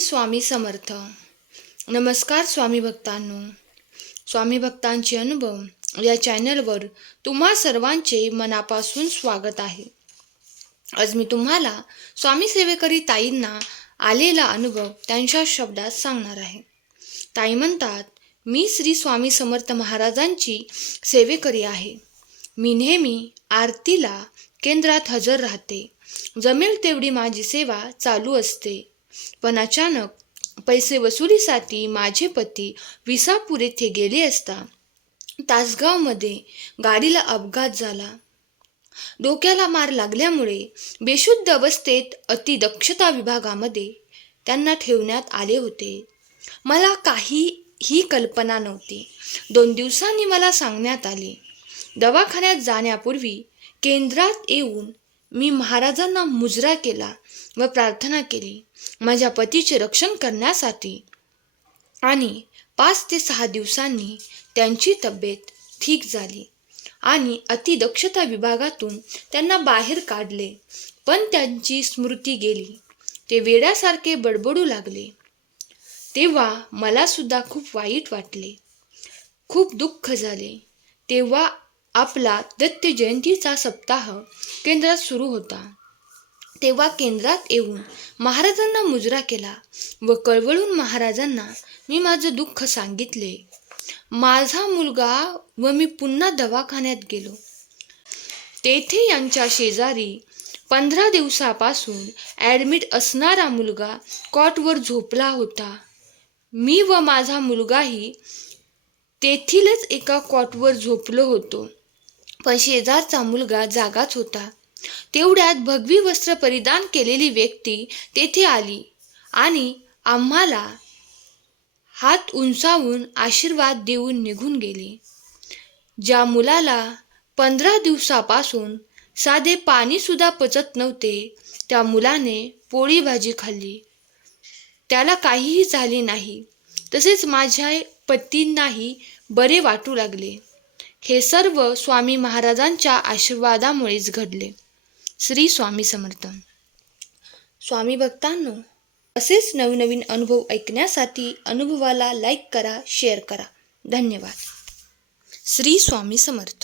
स्वामी समर्थ. नमस्कार स्वामी भक्तांनो. स्वामी भक्तांचे अनुभव या चॅनलवर तुम्हा सर्वांचे मनापासून स्वागत आहे. आज मी तुम्हाला स्वामी सेवेकरी ताईंना आलेला अनुभव त्यांच्या शब्दात सांगणार आहे. ताई म्हणतात, मी श्री स्वामी समर्थ महाराजांची सेवेकरी आहे. मी नेहमी आरतीला केंद्रात हजर राहते. जमेल तेवढी माझी सेवा चालू असते. पण अचानक पैसे वसुलीसाठी माझे पती विसापूर येथे गेले असता तासगावमध्ये गाडीला अपघात झाला. डोक्याला मार लागल्यामुळे बेशुद्ध अवस्थेत अतिदक्षता विभागामध्ये त्यांना ठेवण्यात आले होते. मला काहीही कल्पना नव्हती. 2 दिवसांनी मला सांगण्यात आले. दवाखान्यात जाण्यापूर्वी केंद्रात येऊन मी महाराजांना मुजरा केला व प्रार्थना केली माझ्या पतीचे रक्षण करण्यासाठी. आणि 5 ते 6 दिवसांनी त्यांची तब्येत ठीक झाली आणि अतिदक्षता विभागातून त्यांना बाहेर काढले. पण त्यांची स्मृती गेली. ते वेड्यासारखे बडबडू लागले. तेव्हा मला सुद्धा खूप वाईट वाटले, खूप दुःख झाले. तेव्हा आपला दत्त जयंतीचा सप्ताह केंद्रात सुरू होता. तेव्हा केंद्रात येऊन महाराजांना मुजरा केला व कळवळून महाराजांना मी माझं दुःख सांगितले. माझा मुलगा व मी पुन्हा दवाखान्यात गेलो. तेथे यांच्या शेजारी 15 दिवसापासून ॲडमिट असणारा मुलगा कॉटवर झोपला होता. मी व माझा मुलगाही तेथीलच एका कॉटवर झोपलो होतो. पण शेजारचा मुलगा जागाच होता. तेवढ्यात भगवी वस्त्र परिधान केलेली व्यक्ती तेथे आली आणि आम्हाला हात उंचावून आशीर्वाद देऊन निघून गेली. ज्या मुलाला 15 दिवसापासून साधे पाणी सुद्धा पचत नव्हते, त्या मुलाने पोळी भाजी खाल्ली. त्याला काहीही झाले नाही. तसेच माझ्या पतींनाही बरे वाटू लागले. हे सर्व स्वामी महाराजांच्या आशीर्वादामुळेच घडले. श्री स्वामी समर्थ. स्वामी भक्तांनो, असेच नवनवीन अनुभव ऐकण्यासाठी अनुभवाला लाईक करा, शेअर करा. धन्यवाद. श्री स्वामी समर्थ.